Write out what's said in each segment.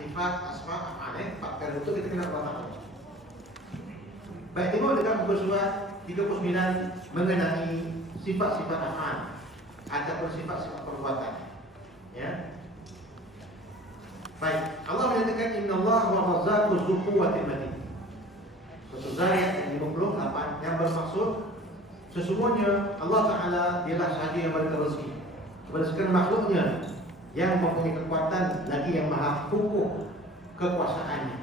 sifat, asma, af'al. Faktor itu kita kenal Allah Ta'ala. Baik, tengok dekat muka surat 39 mengenai sifat-sifat af'al ataupun sifat-sifat perbuatan. Ya. Baik, Allah menyatakan innallaha wa razzaqu dzu quwwatin matin. Surah Zariyat 58 yang bermaksud sesungguhnya Allah Ta'ala dialah sahaja yang memberikan rezeki kepada sekalian makhluknya, yang mempunyai kekuatan lagi yang maha kukuh kekuasaannya.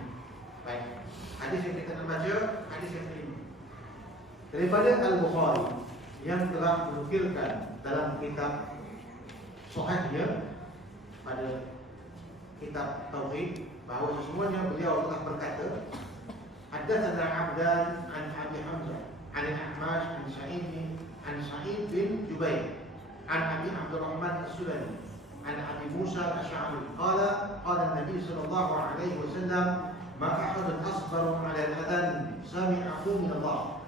Baik, hadis yang kita akan baca, hadis yang kelima daripada Al-Bukhari yang telah menukilkan dalam kitab Sahihnya pada kitab Tauhid bahawa sesungguhnya beliau telah berkata, haddatsana Abdan an Abi Hamzah an Al-A'mash an Sa'id bin Jubair an Abi Abdurrahman As-Sulami an Abi Musa Al-Asy'ari qala an-nabi sallallahu alaihi wasallam ma ahadun asbaru 'ala al-adhan sami'ahu min Allah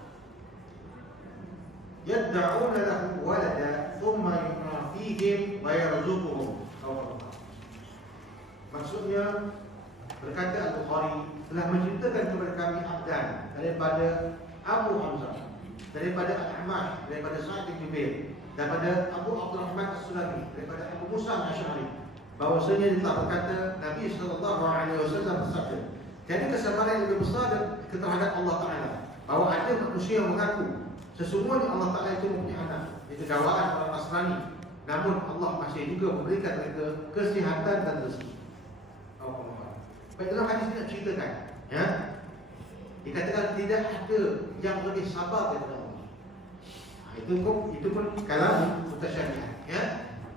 yad'una lahu walada thumma yunafihim wa yarzuquhum. Maksudnya berkata Al-Bukhari telah menceritakan kepada kami Abdan daripada Abu Hamzah, daripada Al-A'mash, daripada Sa'id bin Jubair, daripada Abu Abdurrahman As-Sulami, daripada Abu Musa Al-Asy'ari, bahwasanya dia telah berkata Nabi sallallahu alaihi wasallam bersabda, jadi kesabaran yang lebih besar terhadap Allah Ta'ala bahawa ada manusia yang mengaku sesungguhnya Allah Ta'ala itu mempunyai anak. Itu dakwaan orang Nasrani, namun Allah masih juga memberikan mereka kesihatan dan rezeki. Baik, dalam hadis ini ceritakan, ya, dikatakan tidak ada yang lebih sabar daripada Allah. Itu pun kalam mutasyabihat, ya,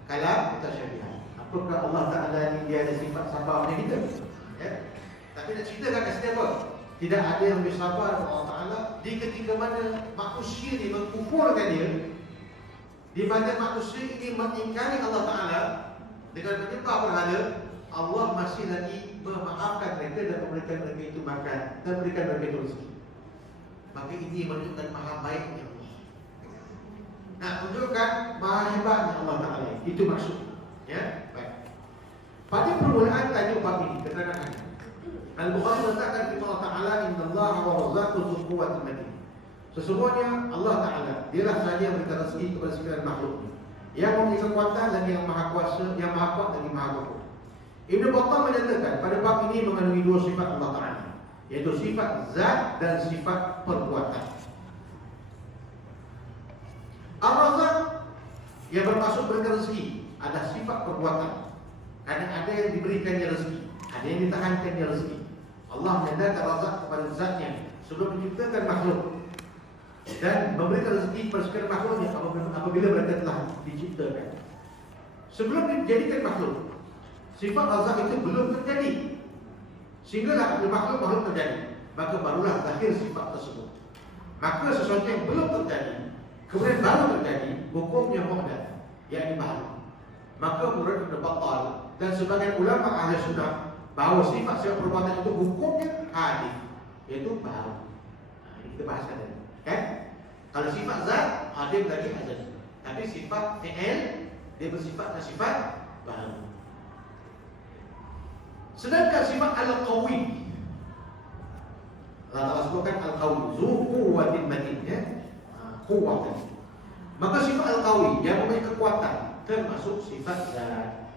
kalam mutasyabihat. Apakah Allah Ta'ala ini dia ada sifat sabar macam kita? Ya. Tapi nak ceritakan kat sini apa? Tidak ada yang lebih sabar daripada Allah Ta'ala di ketika mana manusia ini mengkufurkan dia, di mana manusia ini mengingkari Allah Ta'ala dengan menyembah berhala, Allah masih lagi memaafkan mereka dan memberikan mereka itu makan dan memberikan mereka itu rezeki. Maka ini menunjukkan maha baiknya Allah. Nah, menunjukkan maha hebatnya Allah Ta'ala. Itu maksud. Ya, baik. Pada permulaan tajuk bab ini, keterangan Al-Bukhari mengatakan firman Allah Ta'ala innallaha wa razzaqu dzu quwwatin matin. Sesungguhnya Allah Ta'ala dialah sahaja yang memberikan rezeki kepada sekalian makhluknya, yang mempunyai kekuatan lagi yang maha kuasa, yang maha kuat lagi maha kukuh. Ibnu Battal menyatakan pada bab ini mengandungi dua sifat Allah Ta'ala, yaitu sifat zat dan sifat perbuatan. Ar-Razzaq yang bermaksud berikan rezeki adalah sifat perbuatan, karena ada yang diberikannya rezeki, ada yang ditahankannya rezeki. Allah menyandarkan Razzaq kepada zatnya sebelum menciptakan makhluk dan memberikan rezeki kepada sekalian makhluknya apabila mereka telah diciptakan. Sebelum dijadikan makhluk, sifat Razzaq itu belum terjadi, sehinggalah makhluk terjadi, maka barulah lahir sifat tersebut. Maka sesuatu yang belum terjadi kemudian baru terjadi, hukumnya muhdath, yakni baru. Maka menurut Ibnu Battal dan sebagian ulama ahli sunnah bahawa sifat perbuatan itu hukumnya hadis, iaitu baru. Nah, ini kita bahaskan tadi, kan? Kalau sifat zat hadir lagi azali, tapi sifat fi'il dia bersifat sifat baru. Sedangkan sifat al-qawi, Allah Ta'ala sebutkan al-qawi, zu quwwatin matin, ya, kuat. Maka sifat al-qawi yang mempunyai kekuatan termasuk sifat zat.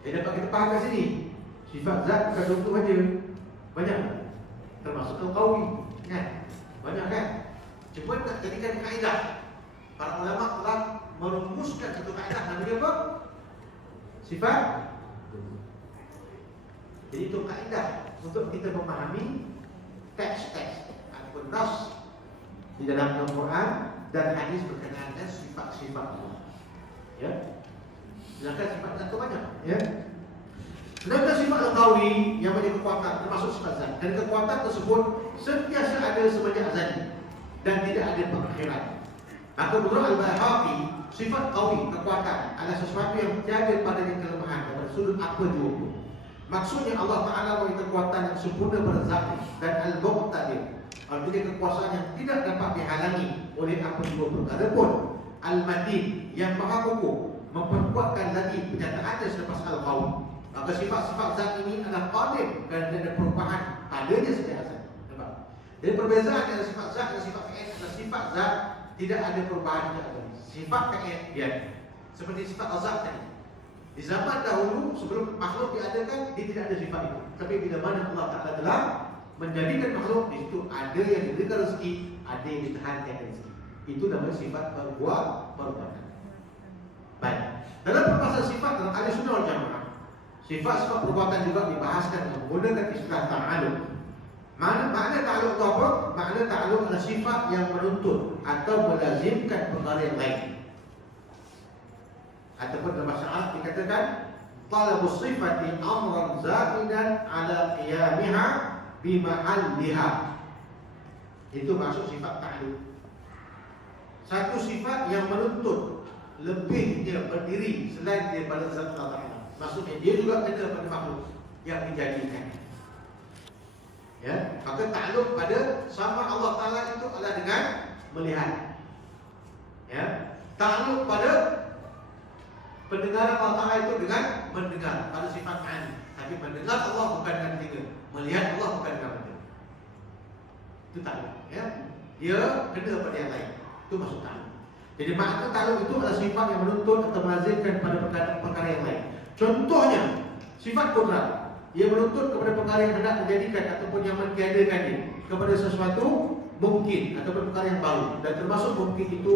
Jadi dapat kita faham kat sini, sifat zat bukan contoh saja, banyak, termasuk al-qawi, kan? Banyak, kan? Cuma nak jadikan kaedah. Para ulama telah merumuskan satu kaedah namanya apa? Sifat. Jadi itu kaedah untuk kita memahami teks-teks ataupun nas di dalam Al-Quran dan hadis berkenaan dengan sifat-sifat Allah. Ya, silakan sifat zat itu banyak. Ya, sedangkan sifat al-qawi yang mempunyai kekuatan termasuk sifat zat, dan kekuatan tersebut sentiasa ada semenjak azali dan tidak ada pengakhiran. Maka menurut Al-Baihaqi, sifat qawi, kekuatan adalah sesuatu yang tiada padanya kelemahan pada sudut apa jua pun. Maksudnya Allah Ta'ala memiliki kekuatan yang sempurna pada zatnya dan al-muqtadir, memiliki kekuasaan yang tidak dapat dihalangi oleh apa jua pun. Adapun al-matin yang maha kukuh memperkuatkan lagi penyataannya selepas al-qawi. Maka sifat-sifat zat ini adalah qadim, kerana tidak ada perubahan padanya sejak azal. Nampak? Jadi perbezaan antara sifat zat dan sifat fi'il adalah sifat zat tidak ada perubahan sejak azal. Sifat fi'il dia seperti sifat azab tadi. Di zaman dahulu sebelum makhluk diadakan, dia tidak ada sifat itu. Tapi bila mana Allah Ta'ala telah menjadikan makhluk, di situ ada yang diberikan rezeki, ada yang ditahankan rezeki. Itu namanya sifat perbuatan. Baik. Dalam perbahasan sifat dalam ahli sunnah wal jamaah, sifat-sifat perbuatan juga dibahaskan menggunakan istilah ta'alluq. Makna ta'alluq itu apa? Makna ta'alluq adalah sifat yang menuntut atau melazimkan perkara yang lain. Ataupun dalam bahasa Arab dikatakan talabus sifati amran za'idan ala qiyamiha bimahalliha. Itu maksud sifat ta'alluq. Satu sifat yang menuntut lebihnya berdiri selain daripada zat Allah Ta'ala. Maksudnya dia juga kena pada makhluk yang dijadikan. Ya, maka ta'alluq pada sama Allah Ta'ala itu adalah dengan melihat. Ya, ta'alluq pada pendengaran Allah Ta'ala itu dengan mendengar pada sifat ma'ani. Tapi mendengar Allah bukan dengan telinga, melihat Allah bukan dengan mata. Itu ta'alluq. Ya, dia kena pada yang lain. Itu maksud ta'alluq. Jadi makna ta'alluq itu adalah sifat yang menuntut atau melazimkan pada perkara yang lain. Contohnya, sifat qudrat. Ia menuntut kepada perkara yang hendak menjadikan ataupun yang mentiadakannya kepada sesuatu mungkin ataupun perkara yang baru. Dan termasuk mungkin itu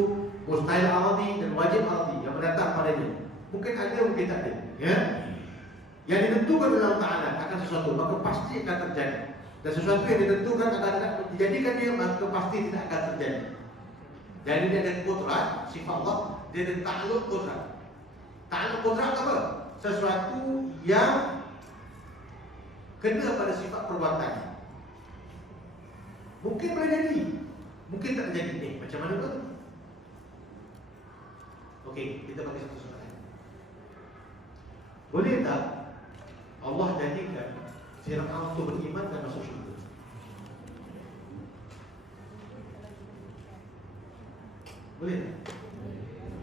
mustahil aradi dan wajib aradi yang mendatang padanya. Mungkin ada, mungkin tak ada. Ya? Yang ditentukan oleh Allah Ta'ala akan sesuatu, maka pasti akan terjadi. Dan sesuatu yang ditentukan akan dijadikan dia, maka pasti tidak akan terjadi. Jadi dia ada qudrat, sifat Allah, dia ada ta'alluq qudrat. Ta'alluq qudrat apa? Sesuatu yang kena pada sifat perbuatan. Mungkin boleh jadi, mungkin tak jadi. Macam mana pun? Okey, kita bagi satu soalan. Boleh tak Allah jadikan Fir'aun itu beriman dan masuk syurga? Boleh tak?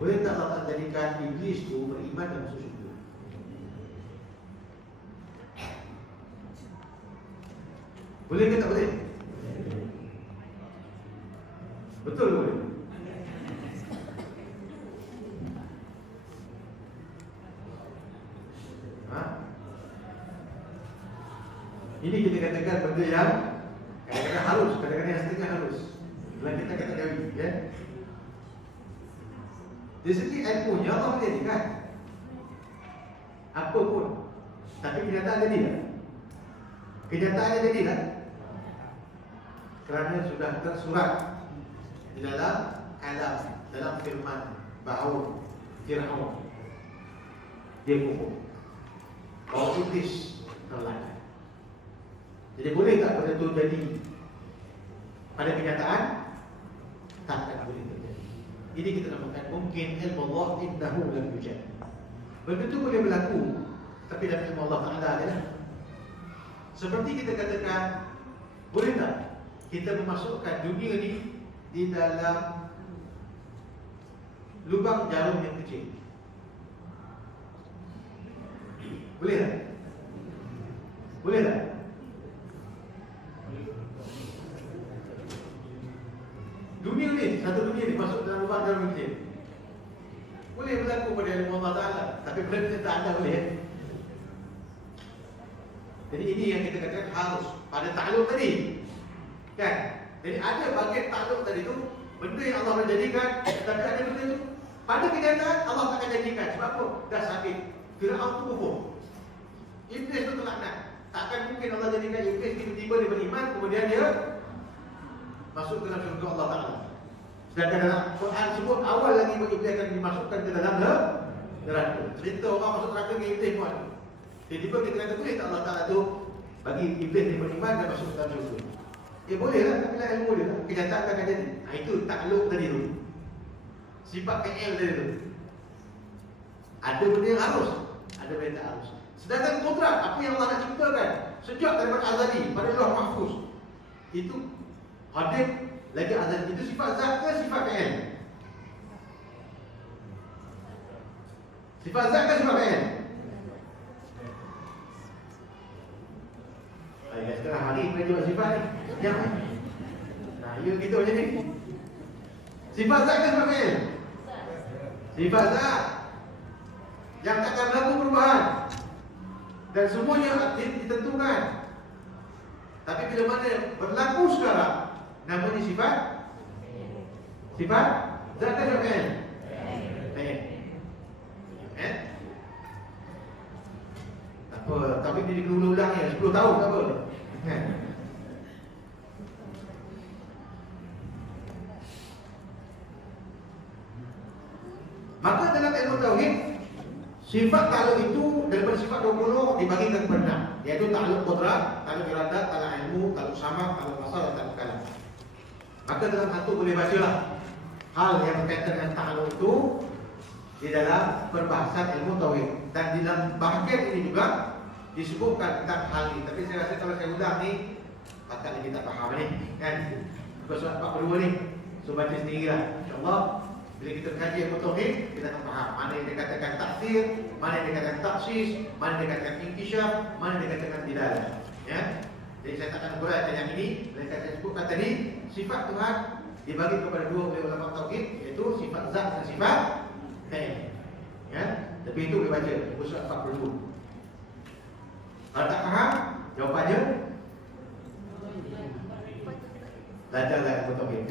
Boleh tak Allah jadikan Iblis itu beriman dan masuk syurga? Boleh ke tak boleh? Betul ke boleh? Ha? Ini kita katakan benda yang kadang-kadang halus, kadang-kadang yang setengah halus. Bila kita kata gawi, ya. Dari segi ilmunya Allah menjadikan apa pun, tapi kenyataan jadi tak? Kenyataannya jadi tak? Kerana sudah tersurat di dalam kalam, dalam firman bahawa Fir'aun dia kufur, bahawa Iblis terlaknat. Jadi boleh tak benda itu jadi pada kenyataan? Takkan boleh terjadi. Ini kita namakan mungkin ilmu Allah innahu lam yujad. Benda itu boleh berlaku, tapi dalam ilmu Allah Ta'ala adalah seperti kita katakan, boleh tak kita memasukkan dunia ni di dalam lubang jarum yang kecil? Boleh tak? Boleh tak? Dunia ni, satu dunia ni masuk dalam lubang jarum yang kecil. Boleh berlaku pada ilmu Allah Ta'ala, tapi benda tak ada boleh. Jadi ini yang kita katakan harus pada ta'alluq tadi, kan? Jadi ada bagian ta'alluq tadi tu, benda yang Allah menjadikan, tapi ada benda tu pada kenyataan Allah takkan jadikan. Sebab apa? Dah sabit Fir'aun tu kufur, Iblis tu terlaknat. Takkan mungkin Allah jadikan Iblis tiba-tiba dia beriman, kemudian dia masuk ke dalam syurga Allah Ta'ala. Sedangkan dalam Quran sebut awal lagi Iblis akan dimasukkan ke dalam neraka. Cerita orang masuk neraka dengan Iblis pun ada. Tiba-tiba kita kata boleh tak Allah Ta'ala tu bagi Iblis dia beriman dan masuk dalam syurga? Boleh lah, tapi lah ilmu dia lah. Kenyataan akan jadi. Itu ta'alluq tadi tu, sifat fi'il tadi tu. Ada benda yang harus, ada benda yang tak harus. Sedangkan qudrat, apa yang Allah nak ciptakan sejak daripada azali pada Lauh Mahfuz, itu hadir lagi azali. Itu sifat zat ke sifat fi'il? Sifat zat ke sifat fi'il? tengah hari kita jawab sifat ni. Yang nah, ya kita macam ni. Sifat zat ke sifat fi'il? Sifat zat yang takkan berlaku perubahan dan semuanya ditentukan. Tapi bila mana berlaku sekarang, namanya sifat zat ke sifat fi'il? Fi'il. Tak apa, tapi dia diulang-ulang ya 10 tahun tak apa. Maka dalam ilmu tauhid, sifat ta'alluq itu daripada sifat 20 dibagikan kepada 6, iaitu ta'alluq qudrah, ta'alluq iradat, ta'alluq ilmu, ta'alluq sama', ta'alluq basar dan ta'alluq kalam. Maka dalam satu boleh bacalah hal yang berkaitan dengan ta'alluq itu di dalam perbahasan ilmu tauhid. Dan di dalam bahagian ini juga disebutkan tentang hal ini. Tapi saya rasa kalau saya ulang ni patutnya kita faham ni kan. Bukan surat 42 ni. So baca sendirilah. InsyaAllah bila kita kaji ilmu tauhid, kita akan faham mana yang dikatakan taksir, mana yang dikatakan taksis, mana yang dikatakan inkisyaf, mana yang dikatakan dilalah. Ya. Jadi saya tak akan uraikan yang ini. Mereka saya sebutkan tadi, sifat Tuhan dibagi kepada dua oleh ulama tauhid, iaitu sifat zat dan sifat fi'il. Ya. Tapi itu boleh baca surat 42. Kalau tak faham, jawapannya belajarlah ilmu tauhid.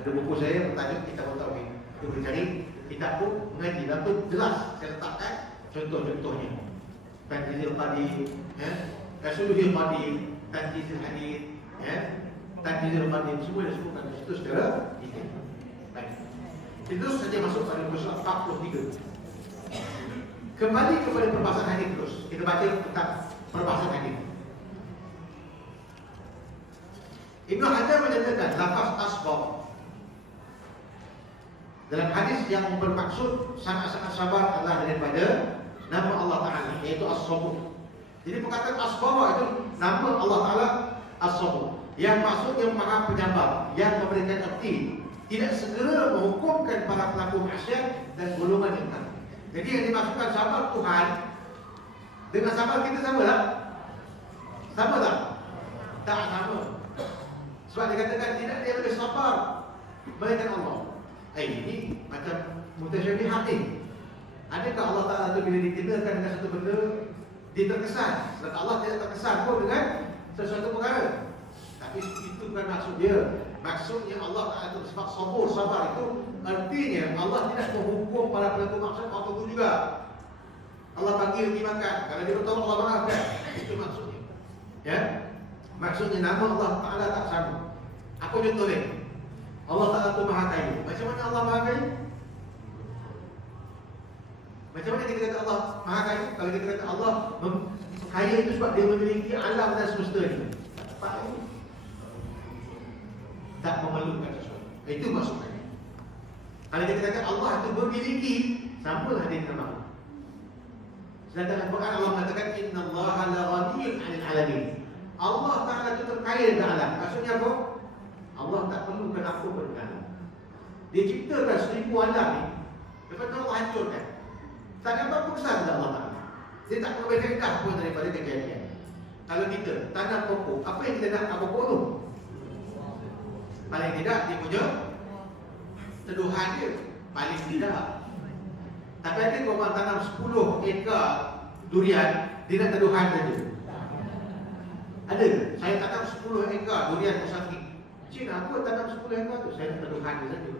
Ada buku saya bertajuk Kitab Tauhid. Itu boleh cari, kitab pun mengaji. Dan tu jelas saya letakkan contoh-contohnya. Tanjizil Qadir, Kasuluhil Qadir, Tanjizil Hadid, Tanjizil Qadir, semua disebutkan di situ secara detail. Baik. Itu saja masuk pada surat 43. Kembali kepada perbahasan hadis terus. Kita baca tentang perbahasan hadis. Ibnu Hajar menyatakan lafaz asbab dalam hadis yang bermaksud sangat-sangat sabar adalah daripada nama Allah Ta'ala, iaitu As-Sabur. Jadi perkataan asbab itu nama Allah Ta'ala As-Sabur, yang maksudnya maha penyabar, yang memberikan erti tidak segera menghukumkan para pelaku maksiat dan golongan yang tak. Jadi yang dimaksudkan sabar Tuhan dengan sabar kita sama tak? Sama tak? Tak sama. Sebab dikatakan tidak ada yang lebih sabar melainkan Allah. Ini macam mutasyabihat ni. Adakah Allah Ta'ala tu bila dikenakan dengan satu benda dia terkesan? Sebab Allah tidak terkesan pun dengan sesuatu perkara. Tapi itu bukan maksud dia. Maksudnya Allah Ta'ala itu sebab sabur, sabar itu artinya Allah tidak menghukum para pelaku maksiat waktu itu juga. Allah panggil pergi makan, kalau dia bertolak Allah maafkan. Itu maksudnya. Ya. Maksudnya nama Allah Ta'ala tak sama. Apa contoh ni? Allah Ta'ala itu maha kaya. Macam mana Allah maha kaya? Macam mana kita kata Allah maha kaya? Kalau kita kata Allah kaya itu sebab dia memiliki alam dan semesta ni. Tak ini. Tak memerlukan sesuatu. Itu maksudnya. Kalau kita kata Allah itu memiliki, samalah dia dengan makhluk. Sedangkan Al-Quran Allah mengatakan innallaha la ghaniyyun 'anil 'alamin. Allah Ta'ala itu terkaya dengan alam. Maksudnya apa? Allah tak perlukan apa pun dengan alam. Dia ciptakan 1000 alam ni, lepas tu Allah hancurkan. Tak ada apa-apa kesan dengan Allah Ta'ala. Dia tak mengambil faedah pun daripada kejadian. Kalau kita tanam pokok, apa yang kita nak pokok tu? Paling tidak dia punya teduhan dia. Paling tidak. Tapi ada korang tanam 10 ekar durian, dia nak teduhan saja. Ada ke? Saya tanam 10 ekar durian musangki. Cik, apa tanam 10 ekar tu? Saya nak teduhan dia saja.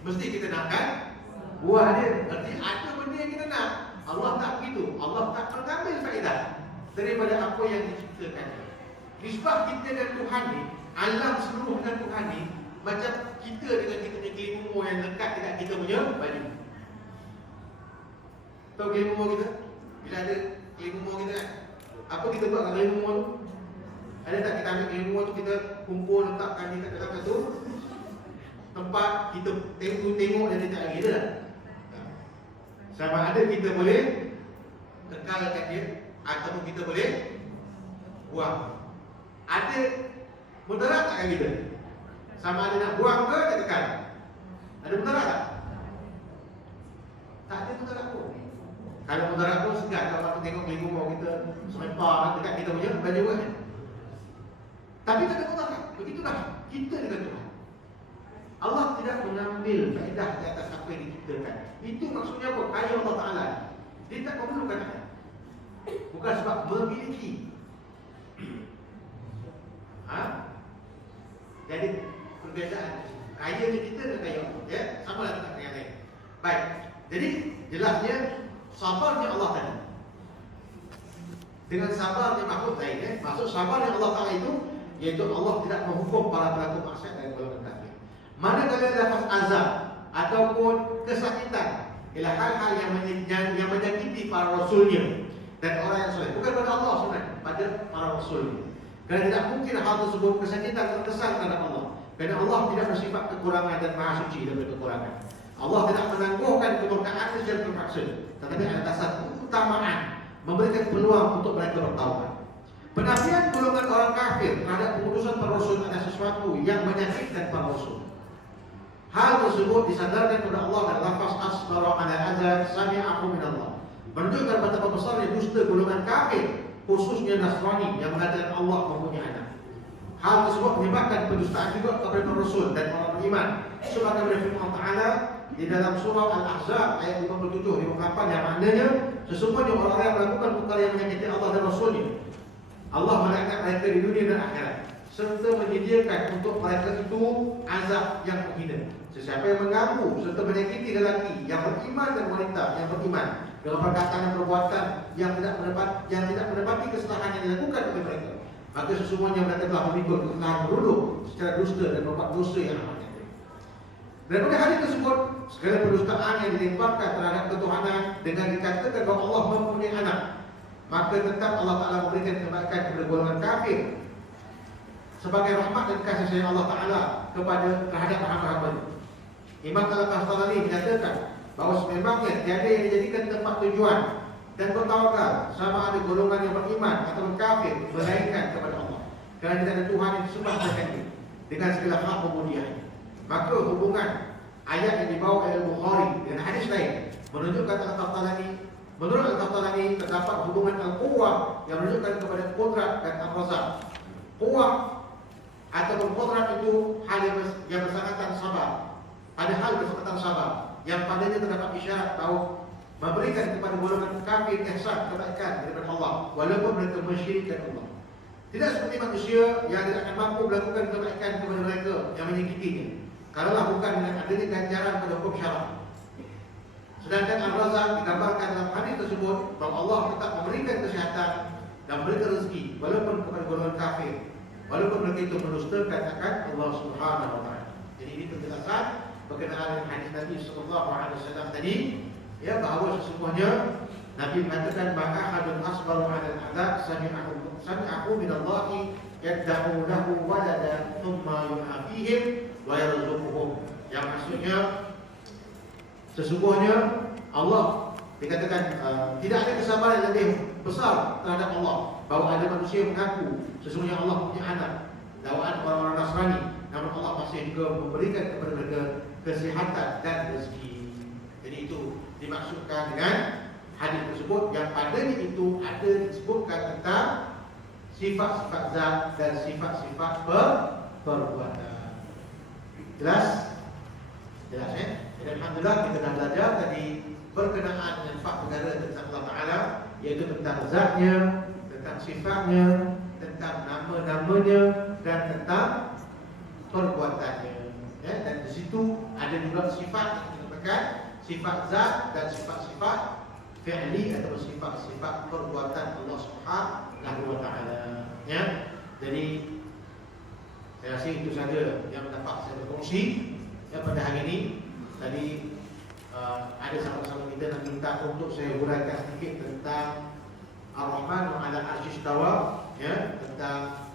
Mesti kita nakkan buah dia. Berarti ada benda yang kita nak. Allah tak begitu. Allah tak mengambil faedah daripada apa yang diciptakan. Nisbah kita dan Tuhan ni, alam seluruh dengan Tuhan ni, macam kita dengan kita punya kelimumur yang lekat dekat kita punya baju. Tahu kelimumur kita? Bila ada kelimumur kita kan? Apa kita buat dengan kelimumur tu? Ada tak kita ambil kelimumur tu, kita kumpul, letakkan dia kat dalam satu tempat, kita tengok dan dia tak lagi, ada tak? Sama ada kita boleh kekalkan dia, ataupun kita boleh buang. Ada mudarat tak kan kita? Sama ada nak buang ke nak kekal? Ada mudarat tak? Tak ada mudarat pun. Kalau mudarat pun segar, kalau orang tengok kelimumur kita semepa dekat kita punya belajar buat kan. Tapi tak ada Quran. Begitulah kita dengan Tuhan. Allah tidak mengambil faedah di atas apa yang diciptakan. Itu maksudnya apa? Ayat Allah Ta'ala. Dia tak memerlukan ayat. Bukan sebab memiliki. Jadi perbezaan kaya ni kita dengan kaya Allah, ya, sama lah dengan yang lain. Baik. Jadi jelasnya sabarnya Allah tadi dengan sabarnya makhluk lain, ya. Maksud sabarnya Allah Ta'ala itu iaitu Allah tidak menghukum para pelaku maksiat dari golongan kafir. Manakala lafaz azab ataupun kesakitan ialah hal-hal yang menyakiti para rasulnya dan orang yang soleh, bukan pada Allah sebenarnya, pada para rasulnya. Kerana tidak mungkin hal tersebut kesakitan terkesan terhadap Allah. Kerana Allah tidak bersifat kekurangan dan maha suci daripada kekurangan. Allah tidak menangguhkan kemurkaan secara terpaksa, tetapi ada dasar keutamaan memberikan peluang untuk mereka bertaubat. Penafian golongan orang kafir terhadap keputusan para rasul adalah sesuatu yang menyakitkan para rasul. Hal tersebut disandarkan kepada Allah dan lafaz asbara ala azab sami'ahu min Allah, menunjukkan betapa besarnya dusta golongan kafir, khususnya Nasrani yang mengatakan Allah mempunyai anak. Hal tersebut menyebabkan pendustaan juga kepada para rasul dan orang beriman. Sebagaimana firman Allah Ta'ala di dalam surah Al-Ahzab ayat 57-58 yang maknanya sesungguhnya orang-orang yang melakukan perkara yang menyakiti Allah dan Rasulnya, Allah melaknat mereka di dunia dan akhirat, serta menyediakan untuk mereka itu azab yang menghina. Sesiapa yang mengganggu serta menyakiti lelaki yang beriman dan wanita yang beriman dengan perkataan dan perbuatan yang tidak menepati kesalahan yang dilakukan oleh mereka, maka sesungguhnya mereka telah memikul kesalahan berulung secara dusta dan membuat dosa yang amat nyata. Daripada hadis tersebut, segala pendustaan yang dilemparkan terhadap ketuhanan dengan dikatakan bahawa Allah mempunyai anak, maka tetap Allah Ta'ala memberikan kebaikan kepada golongan kafir sebagai rahmat dan kasih sayang Allah Ta'ala kepada terhadap hamba-hambanya. Imam Al-Qastalani menyatakan bahawa sememangnya tiada yang dijadikan tempat tujuan dan bertawakal sama ada golongan yang beriman atau kafir melainkan kepada Allah, kerana tidak ada Tuhan yang disembah selain Dia dengan segala hak kemuliaan. Maka hubungan ayat yang dibawa oleh Al-Bukhari dengan hadis lain menunjukkan menurut Al-Qastalani terdapat hubungan Al-Quwah yang menunjukkan kepada Qudrat dan Al-Razak. Quwah ataupun Qudrat itu hal yang bersangkutan sabar, ada hal bersangkutan sabar yang padanya terdapat isyarat bahawa memberikan kepada golongan kafir ihsan kebaikan daripada Allah walaupun mereka mensyirikkan Allah. Tidak seperti manusia yang tidak akan mampu melakukan kebaikan kepada mereka yang menyakitinya, kalaulah bukan dengan adanya ganjaran pada hukum syarak. Sedangkan Al-Razak digambarkan dalam hadis tersebut bahawa Allah tetap memberikan kesihatan dan memberikan rezeki walaupun kepada golongan kafir, walaupun mereka itu mendustakan akan Allah Subhanahu Wa Taala. Jadi ini penjelasan berkenaan dengan hadis Nabi sallallahu alaihi wasallam tadi, ya, bahawa sesungguhnya Nabi mengatakan maka hadun asbaru 'ala al-'adab sami'ahu min Allah yad'u lahu walada thumma yu'afihim wa yarzuquhum. Yang maksudnya sesungguhnya Allah dikatakan tidak ada kesabaran yang lebih besar terhadap Allah, bahawa ada manusia yang mengaku sesungguhnya Allah punya anak, dakwaan orang-orang Nasrani, namun Allah masih juga memberikan kepada mereka kesihatan dan rezeki. Jadi itu dimaksudkan dengan hadis tersebut yang padanya itu ada disebutkan tentang sifat-sifat zat dan sifat-sifat perbuatan. Jelas? Jelas, ya? Dan alhamdulillah kita dah belajar tadi berkenaan dengan 4 perkara tentang Allah Ta'ala, iaitu tentang zatnya, tentang sifatnya, tentang nama-namanya dan tentang perbuatannya, ya? Dan di situ ada juga sifat yang dinamakan sifat zat dan sifat-sifat fi'li atau sifat-sifat perbuatan Allah Subhanahu Wa Ta'ala, ya. Jadi saya rasa itu saja yang dapat saya berkongsi, ya, pada hari ini. Tadi ada sahabat-sahabat kita yang minta untuk saya huraikan sedikit tentang Ar-Rahman 'ala al-'arsy istawa, ya, tentang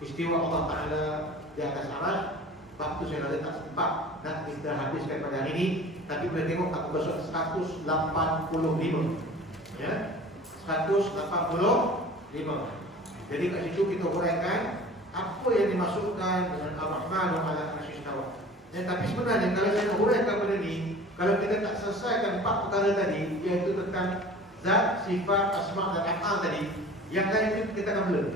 istiwa Allah Ta'ala di atas arsy. Waktu saya rasa tak sempat nak kita habiskan pada hari ini, tapi boleh tengok aku besok 185, ya, 185. Jadi kat situ kita huraikan apa yang dimaksudkan dengan Ar-Rahman 'ala al-'arsy istawa. Ya, tapi sebenarnya kalau saya huraikan pada ini, kalau kita tak selesaikan 4 perkara tadi, iaitu tentang zat, sifat, asma dan af'al tadi, yang lain itu kita akan blur.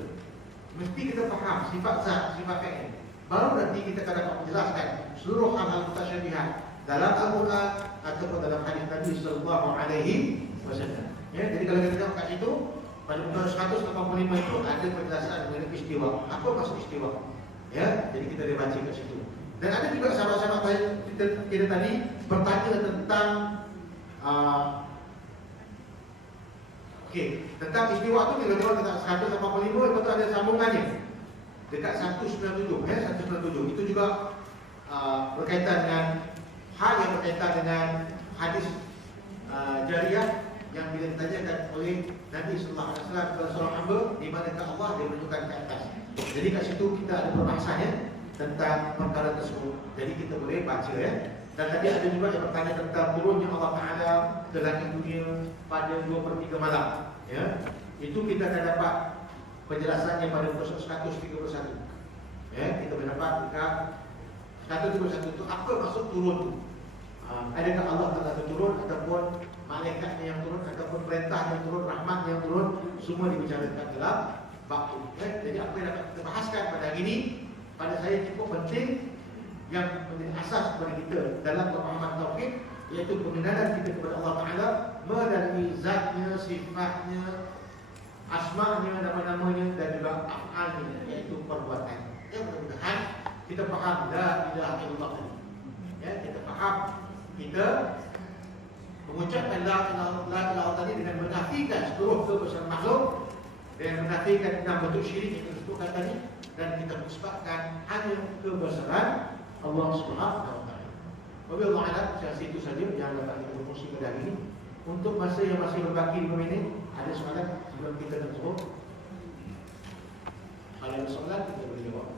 Mesti kita faham sifat zat, sifat fi'il. Baru nanti kita akan dapat menjelaskan seluruh hal-hal mutasyabihat dalam Al-Quran ataupun dalam hadis Nabi sallallahu alaihi wasallam. Ya, jadi kalau kita tengok kat situ pada muka 185 itu ada penjelasan mengenai istiwa. Apa maksud istiwa? Ya, jadi kita boleh baca kat situ. Dan ada juga sahabat-sahabat kita tadi bertanya tentang tentang istiwa itu kita tengok tentang 185, lepas tu ada sambungannya dekat 197 197 itu juga berkaitan dengan hal yang berkaitan dengan hadis jariyah yang bila ditanyakan oleh Nabi sallallahu alaihi wasallam kepada seorang hamba di manakah Allah dia menunjukkan ke atas. Jadi kat situ kita ada perbahasan ya tentang perkara tersebut. Jadi kita boleh baca ya. Dan tadi ada juga yang bertanya tentang turunnya Allah Taala ke langit dunia pada 2/3 malam ya. Itu kita akan dapat penjelasannya pada muka 131. Ya, kita mendapat dekat 131 itu apa maksud turun tu? Adakah Allah Taala turun ataupun malaikatnya yang turun ataupun perintah yang turun, rahmat yang turun, semua dibicarakan dalam bab ini. Jadi apa yang dapat kita bahaskan pada hari ini pada saya cukup penting yang menjadi asas kepada kita dalam pemahaman tauhid, iaitu pengenalan kita kepada Allah Taala melalui zatnya, sifatnya, asma'nya, nama-namanya dan juga af'alnya, iaitu perbuatan. Ya, mudah-mudahan kita faham la ilaha illallah. Ya, kita faham kita mengucapkan la ilaha illallah tadi dengan menafikan seluruh kebesaran makhluk dan menafikan tentang bentuk syirik yang disebutkan tadi, dan kita menisbatkan hanya kebesaran Allah Subhanahu wa taala. Wabillahi a'lam. Saya rasa itu saja yang dapat kita berkongsi pada hari ini. Untuk masa yang masih berbaki 5 minit, ada soalan sebelum kita tutup? Kalau ada soalan kita boleh jawab.